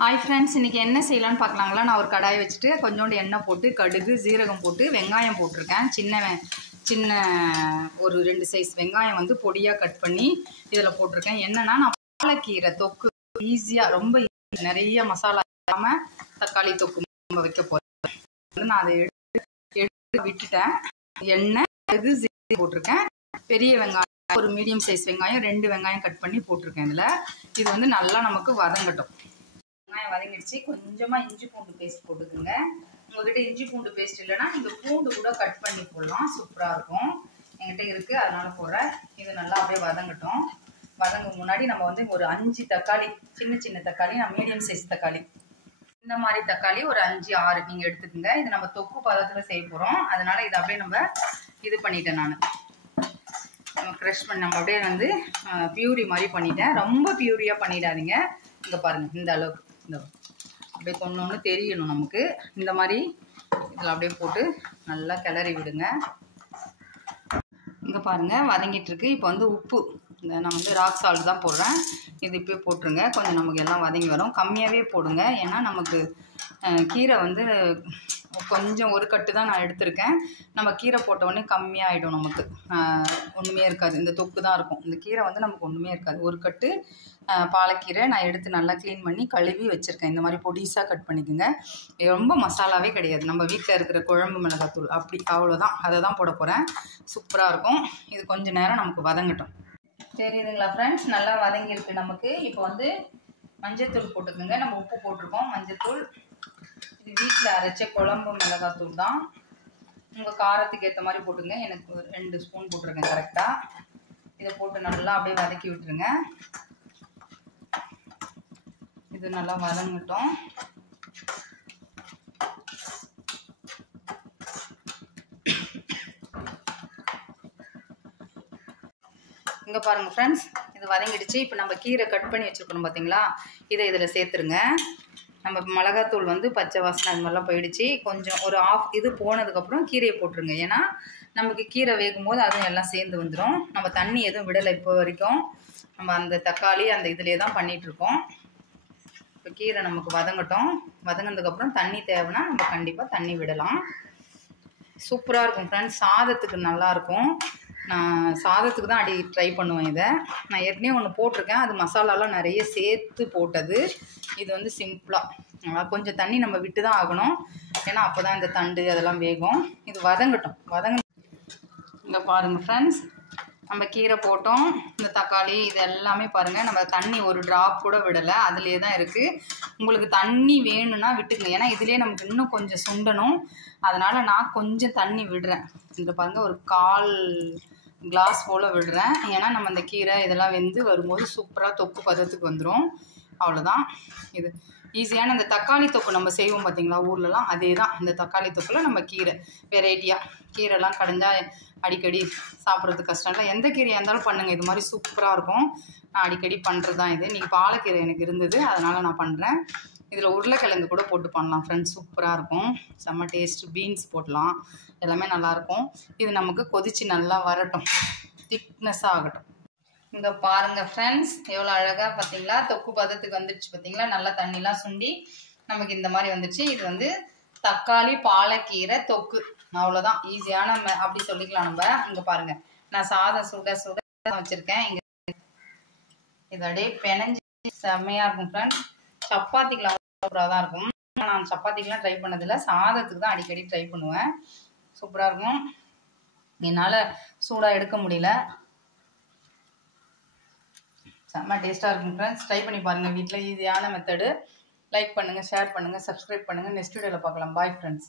Hi friends, இன்றைக்கி என்ன செய்யலான்னு பார்க்கலாங்களா. நான் ஒரு கடாயை வச்சுட்டு கொஞ்சோண்டு எண்ணெய் போட்டு கடுகு சீரகம் போட்டு வெங்காயம் போட்டிருக்கேன். சின்ன ஒரு 2 சைஸ் வெங்காயம் வந்து பொடியாக கட் பண்ணி இதில் போட்டிருக்கேன். என்னென்னா நான் பாலக்கீரை தொக்கு ஈஸியாக ரொம்ப நிறைய மசாலா இல்லாமல் தக்காளி தொக்கு நம்ம வைக்க போகிறேன். நான் அதை எடுத்து விட்டுட்டேன். எண்ணெய் கடுகு சீரகம் போட்டிருக்கேன். பெரிய வெங்காயம் ஒரு மீடியம் சைஸ் வெங்காயம் 2 வெங்காயம் கட் பண்ணி போட்டிருக்கேன். இது வந்து நல்லா நமக்கு வதங்கட்டும். வெங்காயம் வதங்கிடுச்சு. கொஞ்சமாக இஞ்சி பூண்டு பேஸ்ட் போட்டுக்குங்க. உங்ககிட்ட இஞ்சி பூண்டு பேஸ்ட் இல்லைன்னா நீங்கள் பூண்டு கூட கட் பண்ணி போடலாம், சூப்பராக இருக்கும். என்கிட்ட இருக்குது, அதனால போடுறேன். இது நல்லா அப்படியே வதங்கட்டும். வதங்க முன்னாடி நம்ம வந்து ஒரு 5 தக்காளி, சின்ன தக்காளி, நான் மீடியம் சைஸ் தக்காளி, இந்த மாதிரி தக்காளி ஒரு 5 6 நீங்கள் எடுத்துக்கோங்க. இது நம்ம தொக்கு பதத்தில் செய்ய போகிறோம், அதனால இதை அப்படியே நம்ம இது பண்ணிட்டேன். நான் க்ரஷ் பண்ணி நம்ம அப்படியே வந்து பியூரி மாதிரி பண்ணிட்டேன். ரொம்ப பியூரியாக பண்ணிடாதீங்க. இங்கே பாருங்கள், இந்த அளவுக்கு இந்த அப்படியே ஒன்று தெரியணும் நமக்கு. இந்த மாதிரி இதில் அப்படியே போட்டு நல்லா கிளறி விடுங்க. இங்கே பாருங்கள் வதங்கிட்டு இருக்கு. இப்போ வந்து உப்பு, நான் வந்து ராக் சால்ட் தான் போடுறேன். இது இப்போயே போட்டுருங்க. கொஞ்சம் நமக்கு எல்லாம் வதங்கி வரும். கம்மியாகவே போடுங்க, ஏன்னா நமக்கு கீரை வந்து கொஞ்சம் ஒரு கட்டு தான் நான் எடுத்திருக்கேன். நம்ம கீரை போட்டவுடனே கம்மியாகிடும், நமக்கு ஒன்றுமே இருக்காது. இந்த தொக்கு தான் இருக்கும். இந்த கீரை வந்து நமக்கு ஒன்றுமே இருக்காது. ஒரு கட்டு பாலக்கீரை நான் எடுத்து நல்லா க்ளீன் பண்ணி கழுவி வச்சுருக்கேன். இந்த மாதிரி பொடிசாக கட் பண்ணிக்கோங்க. ரொம்ப மசாலாவே கிடையாது. நம்ம வீட்டில் இருக்கிற குழம்பு மிளகாத்தூள் அப்படி அவ்வளோதான், அதை தான் போட போகிறேன். சூப்பராக இருக்கும். இது கொஞ்சம் நேரம் நமக்கு வதங்கட்டும். தெரியுதுங்களா ஃப்ரெண்ட்ஸ், நல்லா வதங்கியிருக்கு நமக்கு. இப்போ வந்து மஞ்சள்தூள் போட்டுக்கோங்க. நம்ம உப்பு போட்டிருக்கோம், மஞ்சள்தூள். இது வீட்டில் அரைச்ச குழம்பு மிளகாத்தூள் தான். உங்கள் காரத்துக்கு ஏற்ற மாதிரி போட்டுங்க. எனக்கு 2 ஸ்பூன் போட்டிருக்கேன் கரெக்டாக. இதை போட்டு நல்லா அப்படியே வதக்கி விட்டுருங்க. இது நல்லா வதங்கட்டும். இங்கே பாருங்கள் ஃப்ரெண்ட்ஸ், இது வதங்கிடுச்சு. இப்போ நம்ம கீரை கட் பண்ணி வச்சுருக்கணும் பார்த்தீங்களா, இதை இதில் சேர்த்துருங்க. நம்ம மிளகாத்தூள் வந்து பச்சை வாசனை அது மாதிரிலாம் போயிடுச்சு. கொஞ்சம் ஒரு இது போனதுக்கப்புறம் கீரையை போட்டுருங்க. ஏன்னா நமக்கு கீரை வேகும் போது அதுவும் எல்லாம் சேர்ந்து வந்துடும். நம்ம தண்ணி எதுவும் விடலை இப்போ வரைக்கும். நம்ம அந்த தக்காளி அந்த இதிலே தான் பண்ணிகிட்ருக்கோம். இப்போ கீரை நமக்கு வதங்கட்டும். வதங்கினதுக்கப்புறம் தண்ணி தேவைன்னா நம்ம கண்டிப்பாக தண்ணி விடலாம். சூப்பராக இருக்கும் ஃப்ரெண்ட்ஸ். சாதத்துக்கு நல்லாயிருக்கும். நான் சாதத்துக்கு தான் ட்ரை பண்ணுவேன். இதை நான் ஏற்கனவே ஒன்று போட்டிருக்கேன். அது மசாலாலாம் நிறைய சேர்த்து போட்டது. இது வந்து சிம்பிளாக கொஞ்சம் தண்ணி நம்ம விட்டு தான் ஆகணும், ஏன்னா அப்போ தான் இந்த தண்டு அதெல்லாம் வேகும். இது வதங்க. இங்கே பாருங்கள் ஃப்ரெண்ட்ஸ், நம்ம கீரை போட்டோம், இந்த தக்காளி இது எல்லாமே பாருங்கள். நம்ம தண்ணி ஒரு ட்ராப் கூட விடலை, அதுலேயே தான் இருக்குது. உங்களுக்கு தண்ணி வேணும்னா விட்டுக்குங்க, ஏன்னா இதுலேயே நமக்கு இன்னும் கொஞ்சம் சுண்டணும். அதனால் நான் கொஞ்சம் தண்ணி விடுறேன். இதில் பாருங்கள், ஒரு 1/4 கிளாஸ் போல் விடுறேன். ஏன்னா நம்ம இந்த கீரை இதெல்லாம் வெந்து வரும்போது சூப்பராக தொக்கு பதத்துக்கு வந்துடும். அவ்வளோதான். இது ஈஸியான இந்த தக்காளி தொக்கு நம்ம செய்வோம் பார்த்தீங்களா ஊர்லலாம், அதே தான். இந்த தக்காளி தொக்கில் நம்ம கீரை வெரைட்டியாக கீரைலாம் கடைஞ்சால் அடிக்கடி சாப்பிட்றதுக்கு கஷ்டம் இல்லை. எந்த கீரையாக இருந்தாலும் பண்ணுங்கள், இது மாதிரி சூப்பராக இருக்கும். நான் அடிக்கடி பண்ணுறது தான் இது. இன்றைக்கி பாலக்கீரை எனக்கு இருந்தது, அதனால் நான் பண்ணுறேன். இதில் உருளைக்கிழங்கு கூட போட்டு பண்ணலாம் ஃப்ரெண்ட்ஸ், சூப்பராக இருக்கும். செம்ம டேஸ்ட்டு. பீன்ஸ் போடலாம், எல்லாமே நல்லாயிருக்கும். இது நமக்கு கொதித்து நல்லா வரட்டும், திக்னஸ்ஸாக ஆகட்டும். இங்கே பாருங்கள் ஃப்ரெண்ட்ஸ், எவ்வளோ அழகாக பார்த்தீங்களா தொக்கு பதத்துக்கு வந்துடுச்சு பார்த்தீங்களா. நல்லா தண்ணிலாம் சுண்டி நமக்கு இந்த மாதிரி வந்துடுச்சு. இது வந்து தக்காளி பாலக்கீரை தொக்கு, அவ்வளோதான். ஈஸியான அப்படி சொல்லிக்கலாம் நம்ம. இங்கே பாருங்கள், நான் சாதம் சுட வச்சுருக்கேன். இங்கே இது அப்படியே பெனஞ்சி செம்மையாக இருக்கும் ஃப்ரெண்ட்ஸ். சப்பாத்திக்கெலாம் சூப்பராக தான் இருக்கும். நான் சப்பாத்திக்கெலாம் ட்ரை பண்ணதில்லை, சாதத்துக்கு தான் அடிக்கடி ட்ரை பண்ணுவேன். சூப்பராக இருக்கும். என்னால் சூடாக எடுக்க முடியல. செம்ம டேஸ்ட்டாக இருக்கும் ஃப்ரெண்ட்ஸ். ட்ரை பண்ணி பாருங்கள் வீட்டில். ஈஸியான மெத்தடு. லைக் பண்ணுங்கள், ஷேர் பண்ணுங்கள், சப்ஸ்கிரைப் பண்ணுங்கள். நெக்ஸ்ட் வீடியோவில் பார்க்கலாம். Bye friends.